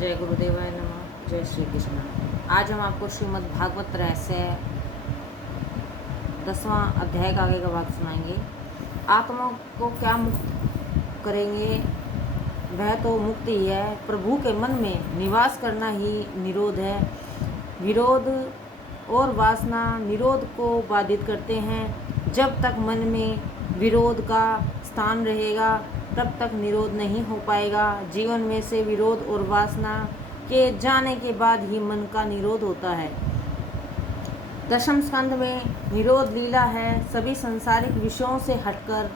जय गुरुदेवाय नमः। जय श्री कृष्ण। आज हम आपको श्रीमद् भागवत रहस्य 10वां अध्याय का आगे का भाग सुनाएंगे। आत्मा को क्या मुक्त करेंगे, वह तो मुक्ति ही है। प्रभु के मन में निवास करना ही निरोध है। विरोध और वासना निरोध को बाधित करते हैं। जब तक मन में विरोध का स्थान रहेगा तब तक निरोध नहीं हो पाएगा। जीवन में से विरोध और वासना के जाने के बाद ही मन का निरोध होता है। दशम स्कंध में निरोध लीला है। सभी सांसारिक विषयों से हटकर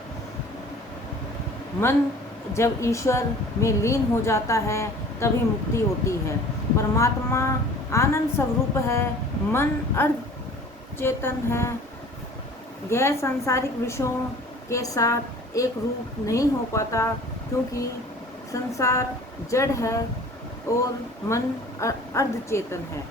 मन जब ईश्वर में लीन हो जाता है तभी मुक्ति होती है। परमात्मा आनंद स्वरूप है। मन अर्ध चेतन है। यह सांसारिक विषयों के साथ एक रूप नहीं हो पाता, क्योंकि संसार जड़ है और मन अर्ध चेतन है।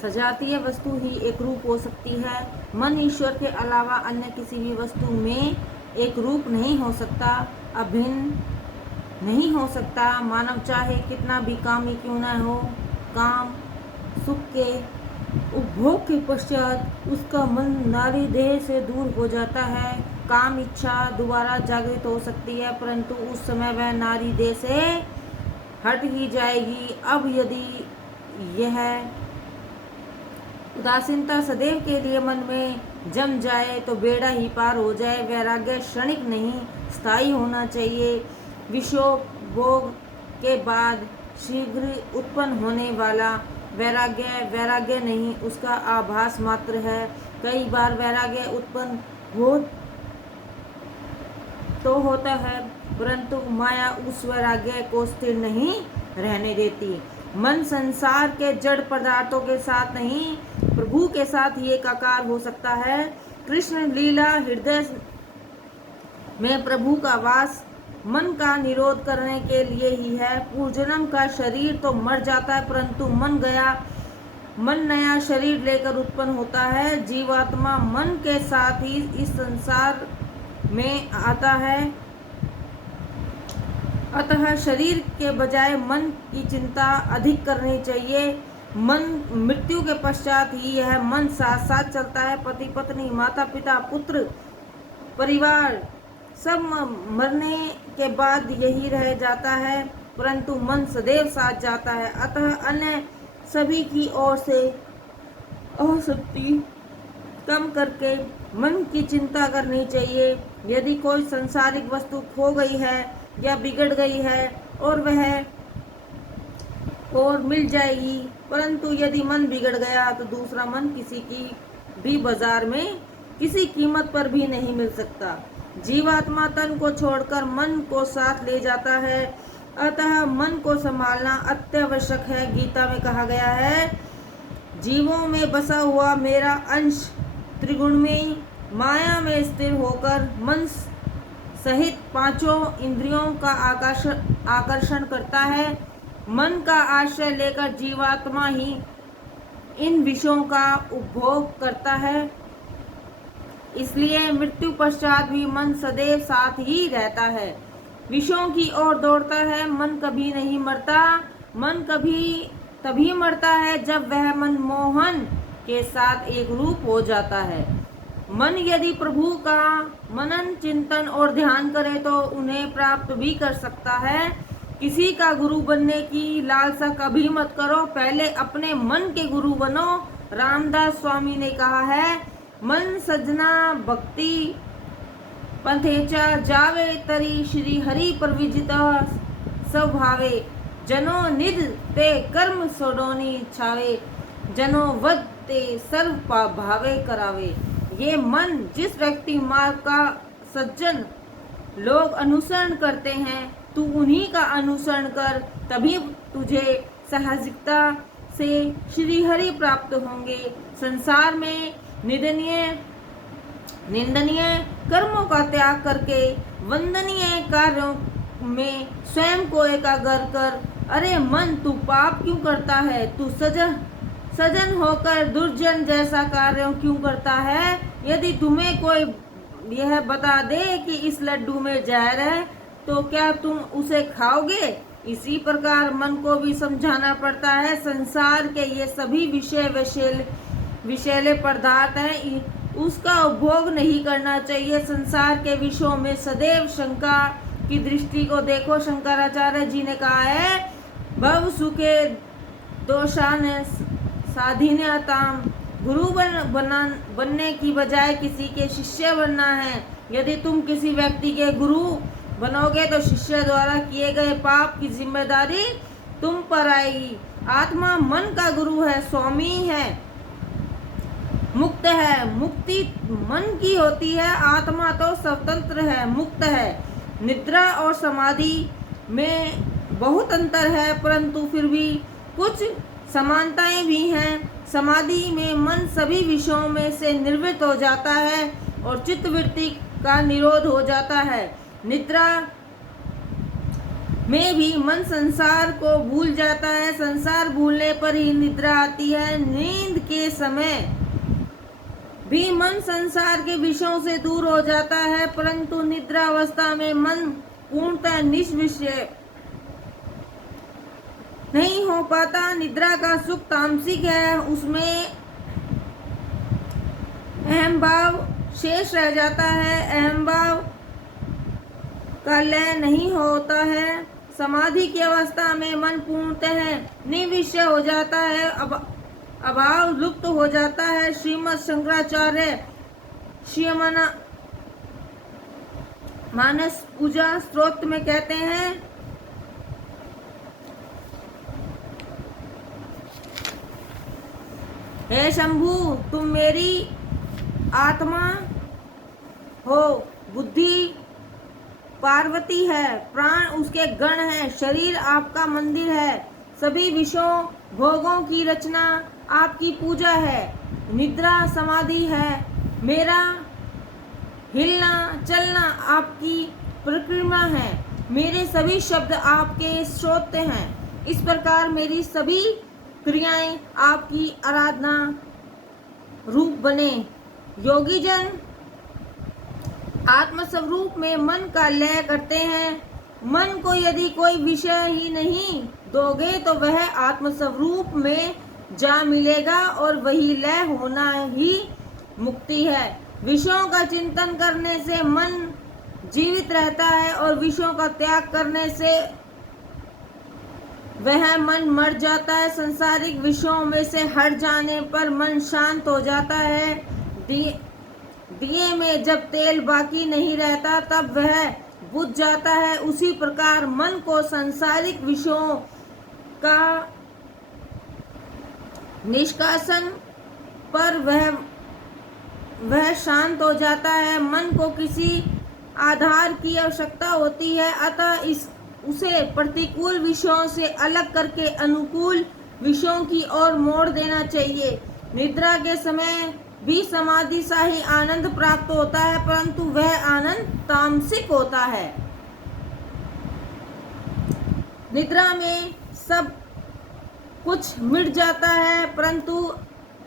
सजातीय वस्तु ही एक रूप हो सकती है। मन ईश्वर के अलावा अन्य किसी भी वस्तु में एक रूप नहीं हो सकता, अभिन्न नहीं हो सकता। मानव चाहे कितना भी कामी क्यों न हो, काम सुख के उपभोग के पश्चात उसका मन नारी देह से दूर हो जाता है। काम इच्छा दोबारा जागृत हो सकती है, परंतु उस समय वह नारी देह से हट ही जाएगी। अब यदि यह उदासीनता सदैव के लिए मन में जम जाए तो बेड़ा ही पार हो जाए। वैराग्य क्षणिक नहीं, स्थायी होना चाहिए। विषयोपभोग के बाद शीघ्र उत्पन्न होने वाला वैराग्य नहीं, उसका आभास मात्र है। कई बार वैराग्य उत्पन्न हो तो होता है, परंतु माया उस वैराग्य को स्थिर नहीं रहने देती। मन संसार के जड़ पदार्थों के साथ नहीं, प्रभु के साथ ही एकाकार हो सकता है। कृष्ण लीला हृदय में प्रभु का वास मन का निरोध करने के लिए ही है। पूर्वजन्म का शरीर तो मर जाता है, परंतु मन नया शरीर लेकर उत्पन्न होता है। जीवात्मा मन के साथ ही इस संसार में आता है। अतः शरीर के बजाय मन की चिंता अधिक करनी चाहिए। मन मृत्यु के पश्चात ही यह मन साथ साथ चलता है। पति पत्नी, माता पिता, पुत्र, परिवार सब मरने के बाद यही रह जाता है, परंतु मन सदैव साथ जाता है। अतः अन्य सभी की ओर से आसक्ति कम करके मन की चिंता करनी चाहिए। यदि कोई सांसारिक वस्तु खो गई है या बिगड़ गई है और वह और मिल जाएगी, परंतु यदि मन बिगड़ गया तो दूसरा मन किसी की भी बाजार में किसी कीमत पर भी नहीं मिल सकता। जीवात्मा तन को छोड़कर मन को साथ ले जाता है, अतः मन को संभालना अत्यावश्यक है। गीता में कहा गया है, जीवों में बसा हुआ मेरा अंश त्रिगुणमयी माया में स्थिर होकर मन सहित पांचों इंद्रियों का आकर्षण करता है। मन का आश्रय लेकर जीवात्मा ही इन विषयों का उपभोग करता है। इसलिए मृत्यु पश्चात भी मन सदैव साथ ही रहता है, विषयों की ओर दौड़ता है। मन कभी नहीं मरता। मन कभी तभी मरता है जब वह मनमोहन के साथ एक रूप हो जाता है। मन यदि प्रभु का मनन चिंतन और ध्यान करे तो उन्हें प्राप्त भी कर सकता है। किसी का गुरु बनने की लालसा कभी मत करो, पहले अपने मन के गुरु बनो। रामदास स्वामी ने कहा है, मन सजना भक्ति पंथेचा जावे तरी श्री हरि प्रविजित स्वभावे। जनो निध ते कर्म सोडोनी छावे, जनो वद ते सर्व भावे करावे। ये मन जिस व्यक्ति मार्ग का सज्जन लोग अनुसरण करते हैं, तू उन्हीं का अनुसरण कर, तभी तुझे साहसिकता से श्री हरि प्राप्त होंगे। संसार में निंदनीय कर्मों का त्याग करके वंदनीय कार्यों में स्वयं को एकाग्र कर। अरे मन, तू पाप क्यों करता है? तू सजन होकर दुर्जन जैसा कार्य क्यों करता है? यदि तुम्हें कोई यह बता दे कि इस लड्डू में जहर है तो क्या तुम उसे खाओगे? इसी प्रकार मन को भी समझाना पड़ता है, संसार के ये सभी विषैले पदार्थ हैं, उसका उपभोग नहीं करना चाहिए। संसार के विषयों में सदैव शंका की दृष्टि को देखो। शंकराचार्य जी ने कहा है, भव सुखे दोषान साधिन्यताम, गुरु बनने की बजाय किसी के शिष्य बनना है। यदि तुम किसी व्यक्ति के गुरु बनोगे तो शिष्य द्वारा किए गए पाप की जिम्मेदारी तुम पर आएगी। आत्मा मन का गुरु है, स्वामी है, मुक्त है। मुक्ति मन की होती है, आत्मा तो स्वतंत्र है, मुक्त है। निद्रा और समाधि में बहुत अंतर है, परंतु फिर भी कुछ समानताएं भी हैं। समाधि में मन सभी विषयों में से निवृत्त हो जाता है और चित्तवृत्ति का निरोध हो जाता है। निद्रा में भी मन संसार को भूल जाता है, संसार भूलने पर ही निद्रा आती है। नींद के समय भी मन संसार के विषयों से दूर हो जाता है, परंतु निद्रा अवस्था में मन पूर्णतः निष्विषय नहीं हो पाता। निद्रा का सुख तामसिक है, उसमें अहम भाव शेष रह जाता है, अहम भाव का लय नहीं होता है। समाधि की अवस्था में मन पूर्णतः निर्विषय हो जाता है, अभाव लुप्त हो जाता है। श्रीमद् शंकराचार्य श्रीमना मानस पूजा स्तोत्र में कहते हैं, हे शंभु, तुम मेरी आत्मा हो, बुद्धि पार्वती है, प्राण उसके गण है, शरीर आपका मंदिर है, सभी विषयों भोगों की रचना आपकी पूजा है। निद्रा समाधि है, मेरा हिलना चलना आपकी परिक्रमा है, मेरे सभी शब्द आपके श्रोत्र हैं। इस प्रकार मेरी सभी क्रियाएं आपकी आराधना रूप बने। योगी जन आत्मस्वरूप में मन का लय करते हैं। मन को यदि कोई विषय ही नहीं दोगे तो वह आत्मस्वरूप में जा मिलेगा और वही लय होना ही मुक्ति है। विषयों का चिंतन करने से मन जीवित रहता है और विषयों का त्याग करने से वह मन मर जाता है। संसारिक विषयों में से हट जाने पर मन शांत हो जाता है। दिए में जब तेल बाकी नहीं रहता तब वह बुझ जाता है। उसी प्रकार मन को संसारिक विषयों का निष्कासन पर वह शांत हो जाता है। मन को किसी आधार की आवश्यकता होती है, अतः उसे प्रतिकूल विषयों से अलग करके अनुकूल विषयों की ओर मोड़ देना चाहिए। निद्रा के समय भी समाधि सा ही आनंद प्राप्त होता है, परंतु वह आनंद तामसिक होता है। निद्रा में सब कुछ मिट जाता है, परंतु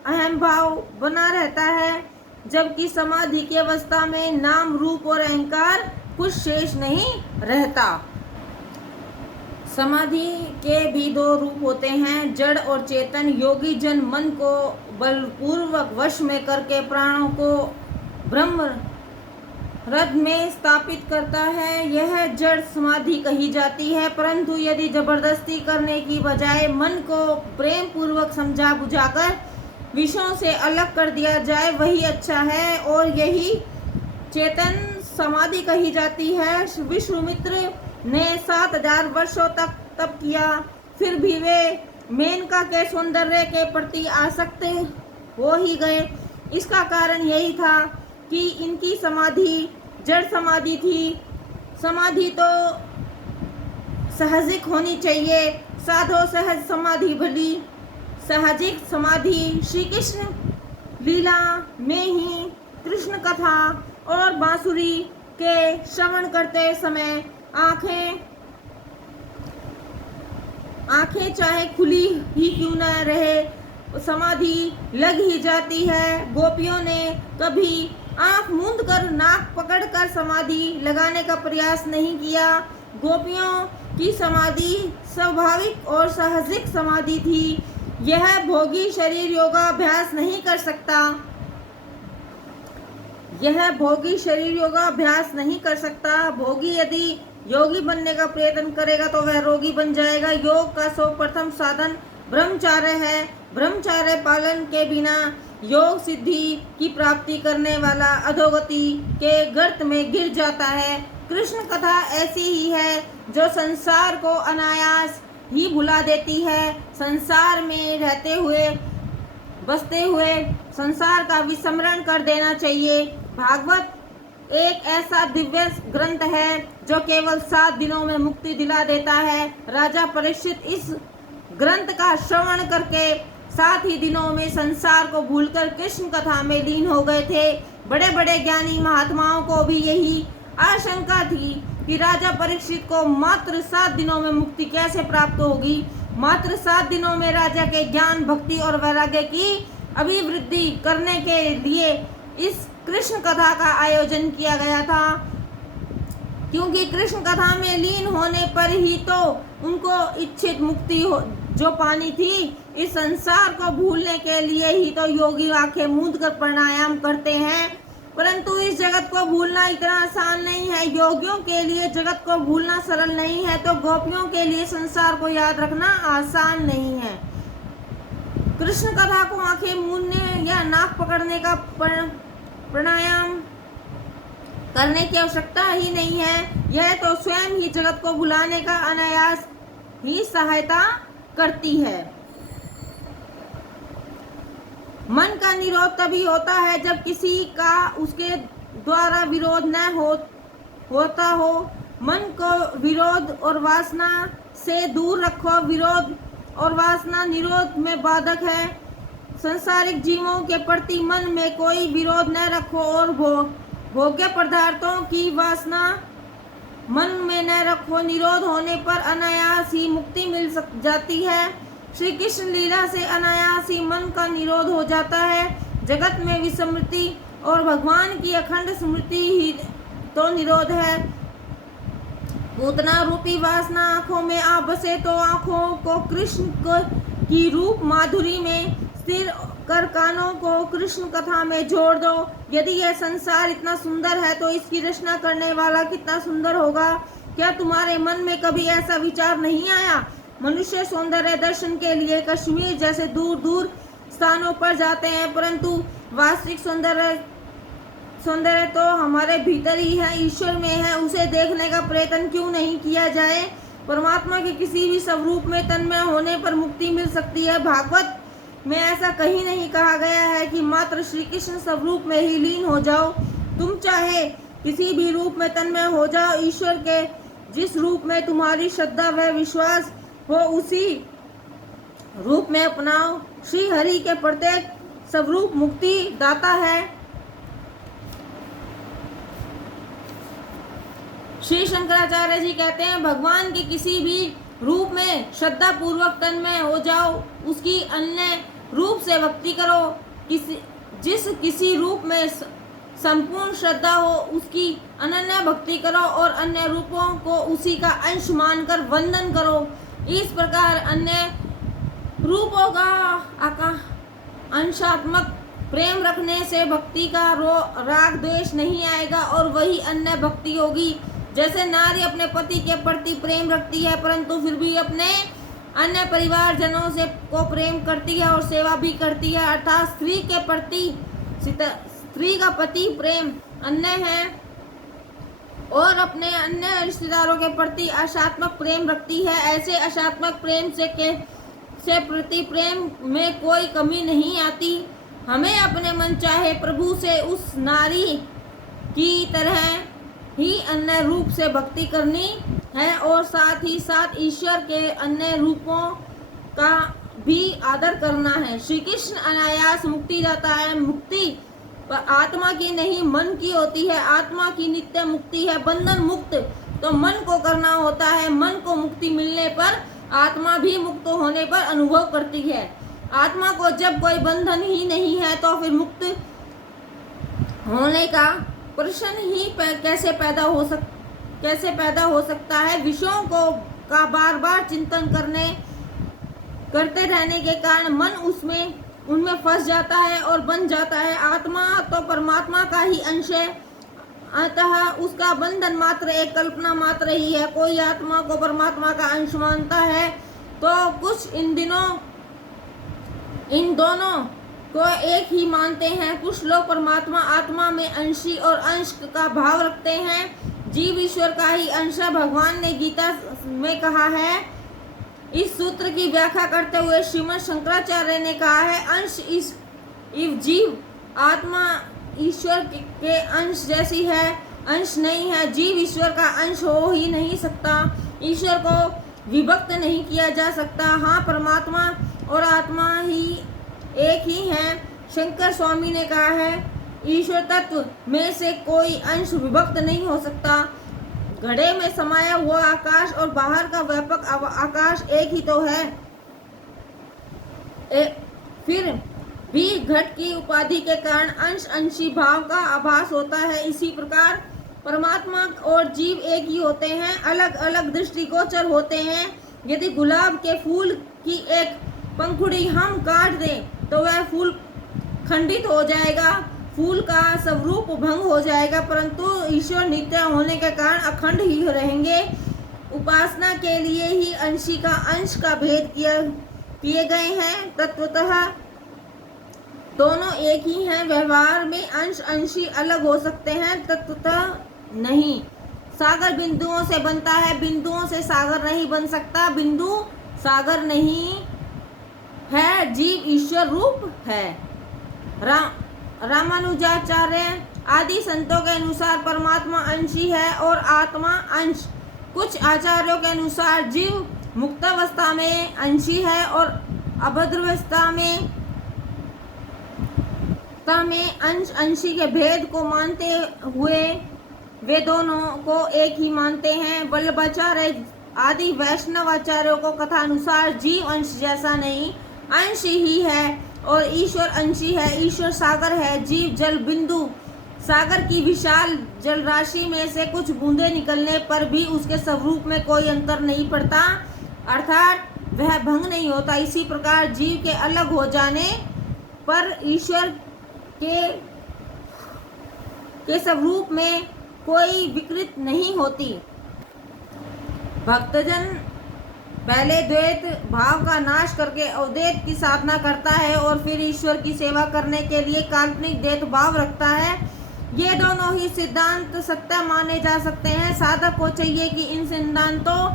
अहम भाव बना रहता है, जबकि समाधि की अवस्था में नाम रूप और अहंकार कुछ शेष नहीं रहता। समाधि के भी दो रूप होते हैं, जड़ और चेतन। योगी जन मन को बलपूर्वक वश में करके प्राणों को ब्रह्म हृदय में स्थापित करता है, यह जड़ समाधि कही जाती है। परंतु यदि जबरदस्ती करने की बजाय मन को प्रेम पूर्वक समझा बुझाकर विषयों से अलग कर दिया जाए वही अच्छा है और यही चेतन समाधि कही जाती है। विश्वामित्र ने 7000 वर्षों तक तप किया, फिर भी वे मेनका के सौंदर्य के प्रति आसक्त हो ही गए। इसका कारण यही था कि इनकी समाधि जड़ समाधि थी। समाधि तो साहजिक होनी चाहिए, साधो सहज समाधि भली। साहजिक समाधि श्री कृष्ण लीला में ही कृष्ण कथा और बांसुरी के श्रवण करते समय आंखें चाहे खुली ही क्यों न रहे, समाधि लग ही जाती है। गोपियों ने कभी आंख मूंद कर नाक पकड़कर समाधि लगाने का प्रयास नहीं किया। गोपियों की समाधि स्वाभाविक और साहसिक समाधि थी। यह भोगी शरीर योगाभ्यास नहीं कर सकता। यह भोगी शरीर योगाभ्यास नहीं कर सकता। भोगी यदि योगी बनने का प्रयत्न करेगा तो वह रोगी बन जाएगा। योग का सर्वप्रथम साधन ब्रह्मचर्य है। ब्रह्मचर्य पालन के बिना योग सिद्धि की प्राप्ति करने वाला अधोगति के गर्त में गिर जाता है। कृष्ण कथा ऐसी ही है जो संसार को अनायास ही भुला देती है। संसार में रहते हुए बसते हुए संसार का विस्मरण कर देना चाहिए। भागवत एक ऐसा दिव्य ग्रंथ है जो केवल 7 दिनों में मुक्ति दिला देता है। राजा परीक्षित इस ग्रंथ का श्रवण करके 7 ही दिनों में संसार को भूलकर कृष्ण कथा में लीन हो गए थे। बड़े बड़े ज्ञानी महात्माओं को भी यही आशंका थी कि राजा परीक्षित को मात्र 7 दिनों में मुक्ति कैसे प्राप्त होगी। मात्र 7 दिनों में राजा के ज्ञान, भक्ति और वैराग्य की अभिवृद्धि करने के लिए इस कृष्ण कथा का आयोजन किया गया था, क्योंकि कृष्ण कथा में लीन होने पर ही तो उनको इच्छित मुक्ति जो पानी थी। इस संसार को भूलने के लिए ही तो योगी आंखें मूंद कर प्राणायाम करते हैं, परंतु इस जगत को भूलना इतना आसान नहीं है। योगियों के लिए जगत को भूलना सरल नहीं है, तो गोपियों के लिए संसार को याद रखना आसान नहीं है। कृष्ण कथा को आंखें मूंदने या नाक पकड़ने का प्राणायाम करने की आवश्यकता ही नहीं है। यह तो स्वयं ही जगत को भुलाने का अनायास ही सहायता करती है। मन का निरोध तभी होता है जब किसी का उसके द्वारा विरोध न होता हो। मन को विरोध और वासना से दूर रखो। विरोध और वासना निरोध में बाधक है। संसारिक जीवों के प्रति मन में कोई विरोध न रखो और भोग्य पदार्थों की वासना मन में न रखो। निरोध होने पर अनायास ही मुक्ति मिल जाती है। श्री कृष्ण लीला से अनायास ही मन का निरोध हो जाता है। जगत में विस्मृति और भगवान की अखंड स्मृति ही तो निरोध है। पूतना रूपी वासना आंखों में आ बसे तो आंखों को कृष्ण की रूप माधुरी में स्थिर कर कानों को कृष्ण कथा में जोड़ दो। यदि यह संसार इतना सुंदर है तो इसकी रचना करने वाला कितना सुंदर होगा। क्या तुम्हारे मन में कभी ऐसा विचार नहीं आया? मनुष्य सौंदर्य दर्शन के लिए कश्मीर जैसे दूर दूर स्थानों पर जाते हैं, परंतु वास्तविक सौंदर्य तो हमारे भीतर ही है, ईश्वर में है। उसे देखने का प्रयत्न क्यों नहीं किया जाए? परमात्मा के किसी भी स्वरूप में तन्मय होने पर मुक्ति मिल सकती है। भागवत में ऐसा कहीं नहीं कहा गया है कि मात्र श्री कृष्ण स्वरूप में ही लीन हो जाओ। तुम चाहे किसी भी रूप में तन्मय हो जाओ। ईश्वर के जिस रूप में तुम्हारी श्रद्धा व विश्वास हो उसी रूप में अपनाओ। श्री हरि के प्रत्येक स्वरूप मुक्ति दाता है। श्री शंकराचार्य जी कहते हैं, भगवान के किसी भी रूप में श्रद्धा पूर्वक तन्मय हो जाओ, उसकी अन्य रूप से भक्ति करो। किसी रूप में संपूर्ण श्रद्धा हो उसकी अनन्य भक्ति करो और अन्य रूपों को उसी का अंश मानकर वंदन करो। इस प्रकार अन्य रूपों का अंशात्मक प्रेम रखने से भक्ति का राग द्वेष नहीं आएगा और वही अन्य भक्ति होगी। जैसे नारी अपने पति के प्रति प्रेम रखती है परंतु फिर भी अपने अन्य परिवारजनों से को प्रेम करती है और सेवा भी करती है, अर्थात स्त्री का पति प्रेम अन्य है और अपने अन्य रिश्तेदारों के प्रति आशात्मक प्रेम रखती है। ऐसे आशात्मक प्रेम से प्रति प्रेम में कोई कमी नहीं आती। हमें अपने मन चाहे प्रभु से उस नारी की तरह ही अन्य रूप से भक्ति करनी है और साथ ही साथ ईश्वर के अन्य रूपों का भी आदर करना है। श्री कृष्ण अनायास मुक्ति दाता है। मुक्ति पर आत्मा की नहीं मन की होती है। आत्मा की नित्य मुक्ति है। बंधन मुक्त तो मन को करना होता है। मन को मुक्ति मिलने पर आत्मा भी मुक्त होने पर अनुभव करती है। आत्मा को जब कोई बंधन ही नहीं है तो फिर मुक्त होने का प्रश्न ही कैसे पैदा हो सकता है। विषयों का बार बार चिंतन करते रहने के कारण मन उनमें फंस जाता है और बन जाता है। आत्मा तो परमात्मा का ही अंश है, अतः उसका बंधन मात्र एक कल्पना मात्र ही है। कोई आत्मा को परमात्मा का अंश मानता है तो कुछ इन दोनों को एक ही मानते हैं। कुछ लोग परमात्मा आत्मा में अंशी और अंश का भाव रखते हैं। जीव ईश्वर का ही अंश है। भगवान ने गीता में कहा है, इस सूत्र की व्याख्या करते हुए श्रीमद् शंकराचार्य ने कहा है, अंश इस जीव आत्मा ईश्वर के अंश जैसी है, अंश नहीं है। जीव ईश्वर का अंश हो ही नहीं सकता। ईश्वर को विभक्त नहीं किया जा सकता। हाँ, परमात्मा और आत्मा ही एक ही है। शंकर स्वामी ने कहा है, ईश्वर तत्व में से कोई अंश विभक्त नहीं हो सकता। घड़े में समाया हुआ आकाश और बाहर का व्यापक आकाश एक ही तो है। फिर भी घट की उपाधि के कारण अंश अंशी भाव का आभास होता है। इसी प्रकार परमात्मा और जीव एक ही होते हैं, अलग अलग दृष्टिगोचर होते हैं। यदि गुलाब के फूल की एक पंखुड़ी हम काट दें तो वह फूल खंडित हो जाएगा, फूल का स्वरूप भंग हो जाएगा, परंतु ईश्वर नित्य होने के कारण अखंड ही रहेंगे। उपासना के लिए ही अंशी का अंश का भेद किए गए हैं। तत्वतः दोनों एक ही हैं। व्यवहार में अंश अंशी अलग हो सकते हैं, तत्वतः नहीं। सागर बिंदुओं से बनता है, बिंदुओं से सागर नहीं बन सकता। बिंदु सागर नहीं है, जीव ईश्वर रूप है। रामानुजाचार्य आदि संतों के अनुसार परमात्मा अंशी है और आत्मा अंश। कुछ आचार्यों के अनुसार जीव मुक्तावस्था में अंशी है और अभद्रावस्था में अंश अंशी के भेद को मानते हुए वे दोनों को एक ही मानते हैं। वल्लभाचार्य आदि वैष्णव आचार्यों को कथा अनुसार जीव अंश जैसा नहीं, अंश ही है और ईश्वर अंशी है। ईश्वर सागर है, जीव जल बिंदु। सागर की विशाल जल राशि में से कुछ बूंदें निकलने पर भी उसके स्वरूप में कोई अंतर नहीं पड़ता, अर्थात वह भंग नहीं होता। इसी प्रकार जीव के अलग हो जाने पर ईश्वर के स्वरूप में कोई विकृत नहीं होती। भक्तजन पहले द्वैत भाव का नाश करके अद्वैत की साधना करता है और फिर ईश्वर की सेवा करने के लिए काल्पनिक द्वैत भाव रखता है। ये दोनों ही सिद्धांत सत्य माने जा सकते हैं। साधक को चाहिए कि इन सिद्धांतों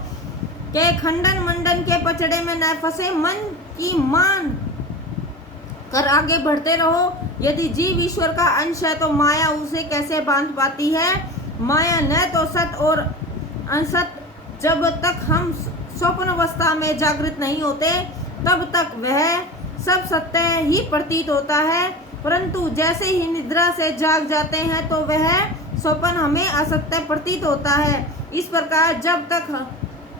के खंडन मंडन के पचड़े में न फंसे, मन की मान कर आगे बढ़ते रहो। यदि जीव ईश्वर का अंश है तो माया उसे कैसे बांध पाती है। माया न तो सत और असत, जब तक हम स्वप्न अवस्था में जागृत नहीं होते तब तक वह सब सत्य ही प्रतीत होता है, परंतु जैसे ही निद्रा से जाग जाते हैं तो वह स्वप्न हमें असत्य प्रतीत होता है। इस प्रकार जब तक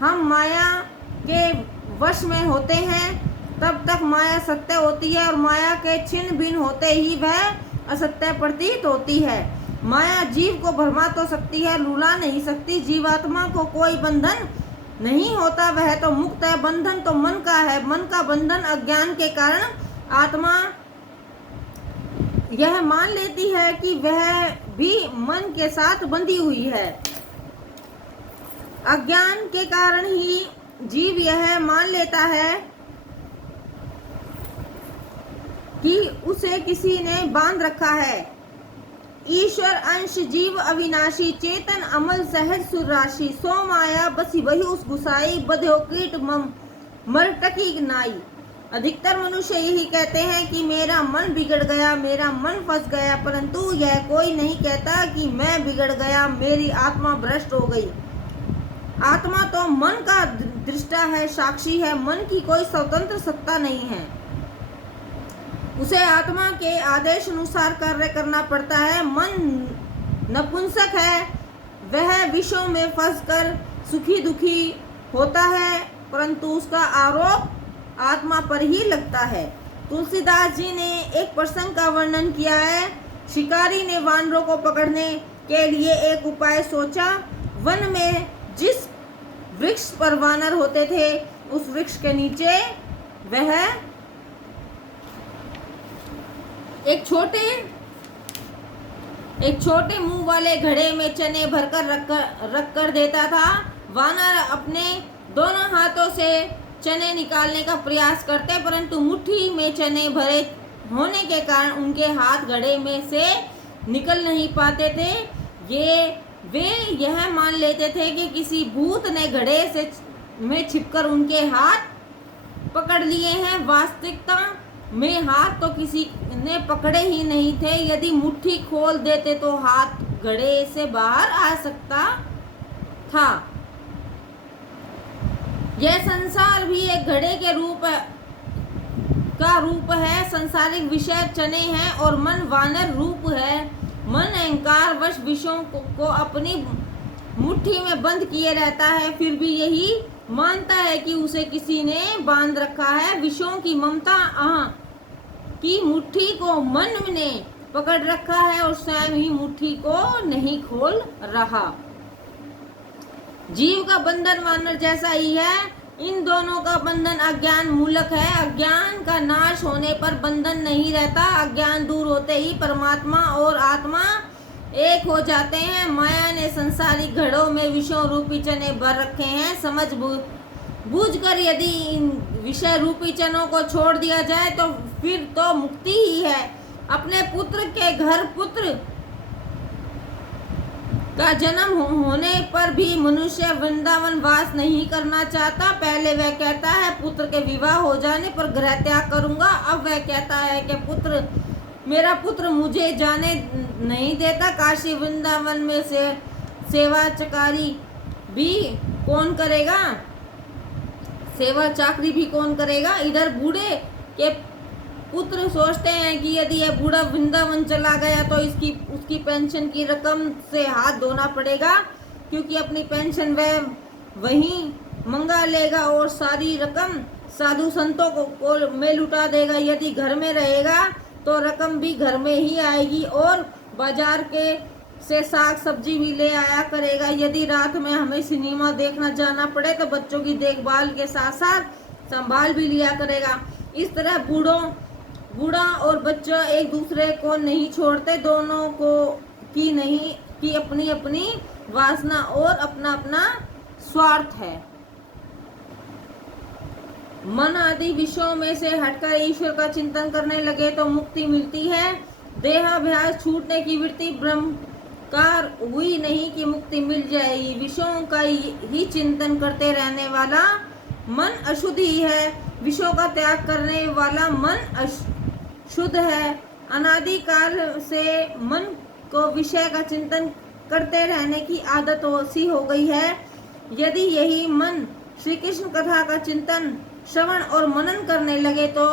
हम माया के वश में होते हैं तब तक माया सत्य होती है और माया के छिन्न भिन्न होते ही वह असत्य प्रतीत होती है। माया जीव को भरमा तो सकती है, रुला नहीं सकती। जीवात्मा को कोई बंधन नहीं होता, वह तो मुक्त है। बंधन तो मन का है, मन का बंधन अज्ञान के कारण आत्मा यह मान लेती है कि वह भी मन के साथ बंधी हुई है। अज्ञान के कारण ही जीव यह मान लेता है कि उसे किसी ने बांध रखा है। ईश्वर अंश जीव अविनाशी, चेतन अमल सहज सुराशि, सो माया बसी वही उस गुसाई, बध्यो कीट मरटकी नाई। अधिकतर मनुष्य यही कहते हैं कि मेरा मन बिगड़ गया, मेरा मन फंस गया, परंतु यह कोई नहीं कहता कि मैं बिगड़ गया, मेरी आत्मा भ्रष्ट हो गई। आत्मा तो मन का दृष्टा है, साक्षी है। मन की कोई स्वतंत्र सत्ता नहीं है, उसे आत्मा के आदेश अनुसार कार्य करना पड़ता है। मन नपुंसक है, वह विषयों में फंसकर सुखी दुखी होता है, परंतु उसका आरोप आत्मा पर ही लगता है। तुलसीदास जी ने एक प्रसंग का वर्णन किया है। शिकारी ने वानरों को पकड़ने के लिए एक उपाय सोचा। वन में जिस वृक्ष पर वानर होते थे उस वृक्ष के नीचे वह एक छोटे मुंह वाले घड़े में चने भरकर रख कर देता था। वानर अपने दोनों हाथों से चने निकालने का प्रयास करते, परंतु मुट्ठी में चने भरे होने के कारण उनके हाथ घड़े में से निकल नहीं पाते थे। वे यह मान लेते थे कि किसी भूत ने घड़े से में छिपकर उनके हाथ पकड़ लिए हैं। वास्तविकता में हाथ तो किसी ने पकड़े ही नहीं थे। यदि मुट्ठी खोल देते तो हाथ घड़े से बाहर आ सकता था। यह संसार भी एक घड़े के रूप है। संसारिक विषय चने हैं और मन वानर रूप है। मन अहंकार वश विषयों को अपनी मुट्ठी में बंद किए रहता है, फिर भी यही मानता है कि उसे किसी ने बांध रखा है। विषयों की ममता की मुट्ठी को मन ने पकड़ रखा है और स्वयं ही मुट्ठी को नहीं खोल रहा। जीव का बंधन वानर जैसा ही है। इन दोनों का बंधन अज्ञान मूलक है। अज्ञान का नाश होने पर बंधन नहीं रहता। अज्ञान दूर होते ही परमात्मा और आत्मा एक हो जाते हैं। माया ने संसारिक घड़ों में विषयों रूपी चने भर रखे हैं। समझ बूझकर यदि इन विषय रूपी चनों को छोड़ दिया जाए तो फिर तो मुक्ति ही है। अपने पुत्र के घर पुत्र का जन्म होने पर भी मनुष्य वृंदावन वास नहीं करना चाहता। पहले वह कहता है पुत्र के विवाह हो जाने पर गृह त्याग करूंगा। अब वह कहता है कि मेरा पुत्र मुझे जाने नहीं देता। काशी वृंदावन में से सेवा चकारी भी कौन करेगा? सेवा चाकरी भी कौन करेगा? इधर बूढ़े के पुत्र सोचते हैं कि यदि यह बूढ़ा वृंदावन चला गया तो उसकी पेंशन की रकम से हाथ धोना पड़ेगा, क्योंकि अपनी पेंशन वह वहीं मंगा लेगा और सारी रकम साधु संतों को में लुटा देगा। यदि घर में रहेगा तो रकम भी घर में ही आएगी और बाजार के से साग सब्जी भी ले आया करेगा। यदि रात में हमें सिनेमा देखना जाना पड़े तो बच्चों की देखभाल के साथ साथ संभाल भी लिया करेगा। इस तरह बूढ़ा और बच्चा एक दूसरे को नहीं छोड़ते। दोनों की अपनी अपनी वासना और अपना अपना स्वार्थ है। मन आदि विषयों में से हटकर ईश्वर का चिंतन करने लगे तो मुक्ति मिलती है। देहाभ्यास छूटने की वृत्ति ब्रह्मकार हुई नहीं कि मुक्ति मिल जाएगी। विषयों का ही चिंतन करते रहने वाला मन अशुद्ध ही है। विषयों का त्याग करने वाला मन शुद्ध है। अनादिकाल से मन को विषय का चिंतन करते रहने की आदत सी हो गई है। यदि यही मन श्री कृष्ण कथा का चिंतन श्रवण और मनन करने लगे तो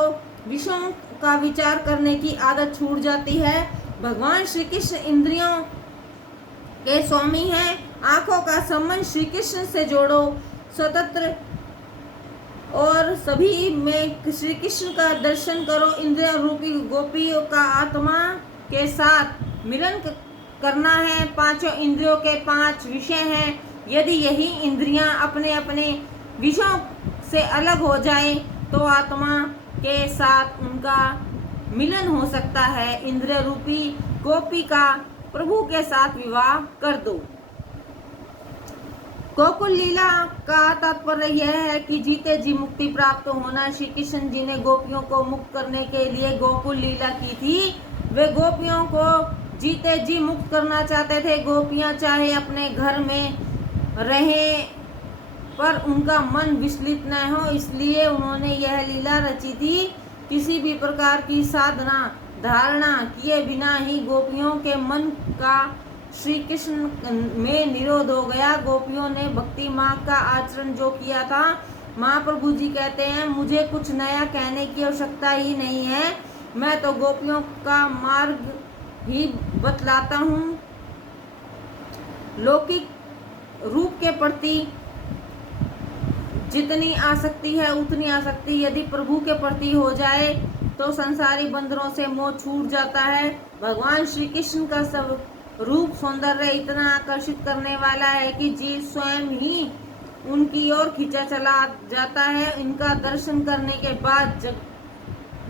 विषयों का विचार करने की आदत छूट जाती है। भगवान श्री कृष्ण इंद्रियों के स्वामी हैं। आंखों का संबंध श्री कृष्ण से जोड़ो। स्वतंत्र और सभी में श्री कृष्ण का दर्शन करो। इंद्रिय रूपी गोपियों का आत्मा के साथ मिलन करना है। पांचों इंद्रियों के 5 विषय हैं। यदि यही इंद्रियां अपने अपने विषयों से अलग हो जाए तो आत्मा के साथ उनका मिलन हो सकता है। इंद्रिय रूपी गोपी का प्रभु के साथ विवाह कर दो। गोकुल लीला का तात्पर्य यह है कि जीते जी मुक्ति प्राप्त होना। श्री कृष्ण जी ने गोपियों को मुक्त करने के लिए गोकुल लीला की थी। वे गोपियों को जीते जी मुक्त करना चाहते थे। गोपियां चाहे अपने घर में रहें पर उनका मन विचलित न हो, इसलिए उन्होंने यह लीला रची थी। किसी भी प्रकार की साधना धारणा किए बिना ही गोपियों के मन का श्री कृष्ण में निरोध हो गया। गोपियों ने भक्ति मार्ग का आचरण जो किया था, महाप्रभु जी कहते हैं मुझे कुछ नया कहने की आवश्यकता ही नहीं है। मैं तो गोपियों का मार्ग ही बतलाता हूँ। लौकिक रूप के प्रति जितनी आसक्ति है उतनी आसक्ति यदि प्रभु के प्रति हो जाए तो संसारी बंधनों से मोह छूट जाता है। भगवान श्री कृष्ण का सब रूप सौंदर्य इतना आकर्षित करने वाला है कि जीव स्वयं ही उनकी ओर खींचा चला जाता है। इनका दर्शन करने के बाद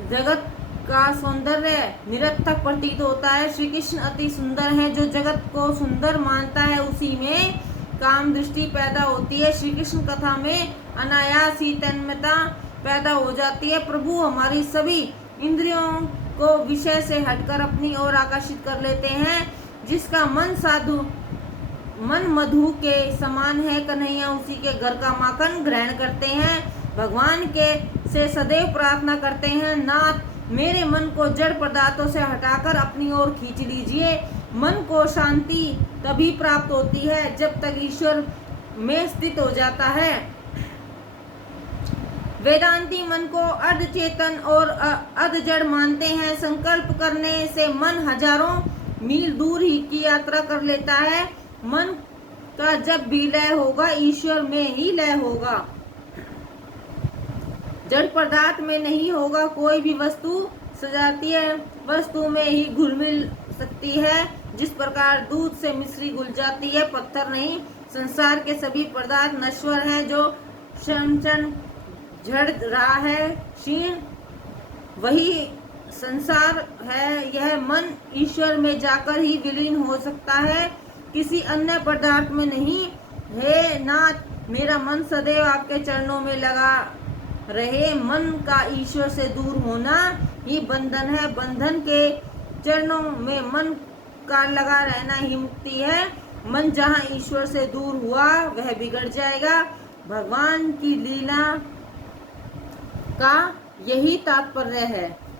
जगत का सौंदर्य निरर्थक प्रतीत होता है। श्री कृष्ण अति सुंदर है। जो जगत को सुंदर मानता है उसी में काम दृष्टि पैदा होती है। श्री कृष्ण कथा में अनायास ही तन्मयता पैदा हो जाती है। प्रभु हमारी सभी इंद्रियों को विषय से हटकर अपनी ओर आकर्षित कर लेते हैं। जिसका मन मधु के समान है, कन्हैया उसी के घर का माखन ग्रहण करते हैं। भगवान के से सदैव प्रार्थना करते हैं, नाथ मेरे मन को जड़ पदार्थों से हटाकर अपनी ओर खींच लीजिए। मन को शांति तभी प्राप्त होती है जब तक ईश्वर में स्थित हो जाता है। वेदांती मन को अर्ध चेतन और अर्ध जड़ मानते हैं। संकल्प करने से मन हजारों मील दूर ही की यात्रा कर लेता है। मन का जब भी लय होगा ईश्वर में ही लय होगा, जड़ पदार्थ में नहीं होगा। कोई भी वस्तु सजातीय वस्तु में ही घुल मिल सकती है। जिस प्रकार दूध से मिश्री घुल जाती है, पत्थर नहीं। संसार के सभी पदार्थ नश्वर हैं। जो क्षण झड़ रहा है, क्षीण वही संसार है। यह मन ईश्वर में जाकर ही विलीन हो सकता है, किसी अन्य पदार्थ में नहीं। हे नाथ मेरा मन सदैव आपके चरणों में लगा रहे। मन का ईश्वर से दूर होना ही बंधन है। बंधन के चरणों में मन का लगा रहना ही मुक्ति है। मन जहाँ ईश्वर से दूर हुआ वह बिगड़ जाएगा। भगवान की लीला का यही तात्पर्य है।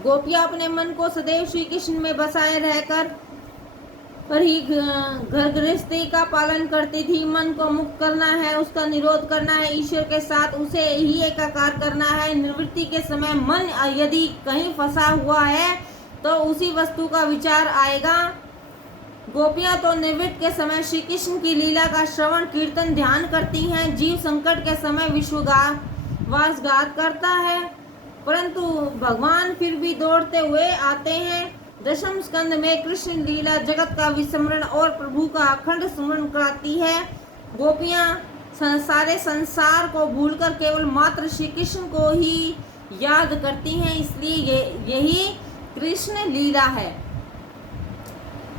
गोपियां अपने मन को सदैव श्री कृष्ण में बसाए रहकर पर ही घर गृहस्थी का पालन करती थी। मन को मुक्त करना है, उसका निरोध करना है, ईश्वर के साथ उसे ही एकाकार करना है। निवृत्ति के समय मन यदि कहीं फंसा हुआ है तो उसी वस्तु का विचार आएगा। गोपियां तो निवृत्त के समय श्री कृष्ण की लीला का श्रवण कीर्तन ध्यान करती हैं। जीव संकट के समय विश्वासघात करता है, परंतु भगवान फिर भी दौड़ते हुए आते हैं। दशम स्कंद में कृष्ण लीला जगत का विस्मरण और प्रभु का अखंड स्मरण कराती है। गोपियां सारे संसार को भूलकर केवल मात्र श्री कृष्ण को ही याद करती हैं, इसलिए यही कृष्ण लीला है।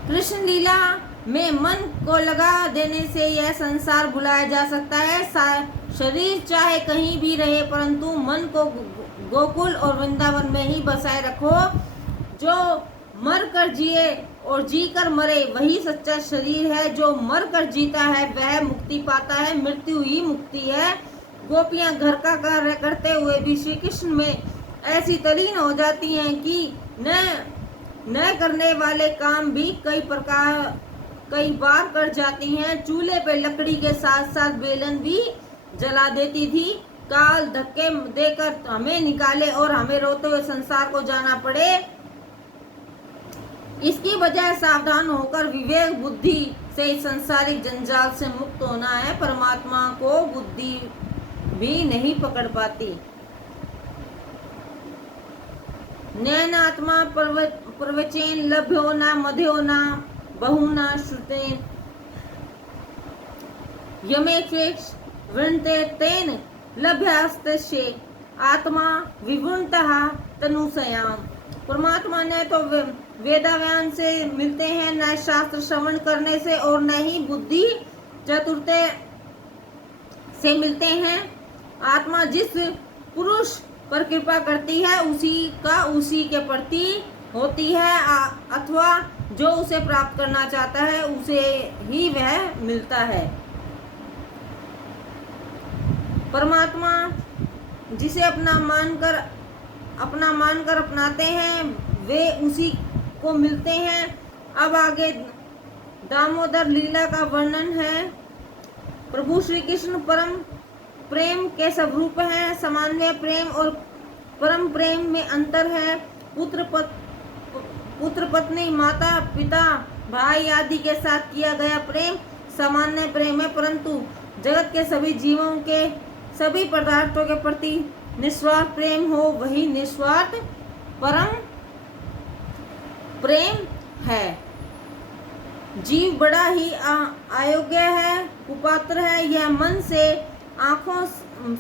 कृष्ण लीला में मन को लगा देने से यह संसार भुलाया जा सकता है। शरीर चाहे कहीं भी रहे, परंतु मन को गोकुल और वृंदावन में ही बसाए रखो। जो मर कर जिए और जी कर मरे वही सच्चा शरीर है। जो मर कर जीता है वह मुक्ति पाता है, मृत्यु ही मुक्ति है। गोपियां घर का कार्य करते हुए भी श्री कृष्ण में ऐसी तलीन हो जाती हैं कि न करने वाले काम भी कई बार कर जाती हैं। चूल्हे पे लकड़ी के साथ साथ बेलन भी जला देती थी। काल धक्के देकर हमें निकाले और हमें रोते हुए संसार को जाना पड़े, इसकी बजाय सावधान होकर विवेक बुद्धि से संसारिक जंजाल से मुक्त होना है। परमात्मा को बुद्धि भी नहीं पकड़ पाती। नैनात्मा प्रवचेन लभ्यो न मध्यो न बहुना श्रुतेन यमेक्षेक्ष वृणते तेन लभ्यास्तस्ये आत्मा विवुणतः तनुसयाम। परमात्मा ने तो वेदाव्यान से मिलते हैं, न शास्त्र श्रवण करने से और न ही बुद्धि चतुरते से मिलते हैं। आत्मा जिस पुरुष पर कृपा करती है उसी के प्रति होती है, अथवा जो उसे प्राप्त करना चाहता है उसे ही वह मिलता है। परमात्मा जिसे अपना मानकर अपनाते हैं वे उसी को मिलते हैं। अब आगे दामोदर लीला का वर्णन है। प्रभु श्री कृष्ण परम प्रेम के स्वरूप हैं। सामान्य प्रेम और परम प्रेम में अंतर है। पुत्र पत्नी, माता पिता, भाई आदि के साथ किया गया प्रेम सामान्य प्रेम है, परंतु जगत के सभी जीवों के सभी पदार्थों के प्रति निस्वार्थ प्रेम हो, वही निस्वार्थ परम प्रेम है। जीव बड़ा ही अयोग्य है, कुपात्र है। यह मन से, आँखों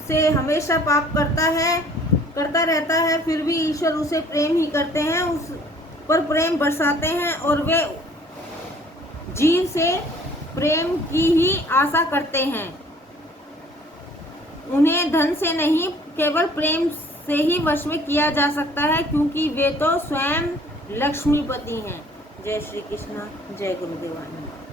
से हमेशा पाप करता रहता है, फिर भी ईश्वर उसे प्रेम ही करते हैं, उस पर प्रेम बरसाते हैं और वे जीव से प्रेम की ही आशा करते हैं। उन्हें धन से नहीं, केवल प्रेम से ही वश में किया जा सकता है, क्योंकि वे तो स्वयं लक्ष्मीपति हैं। जय श्री कृष्ण, जय गुरुदेवानंद।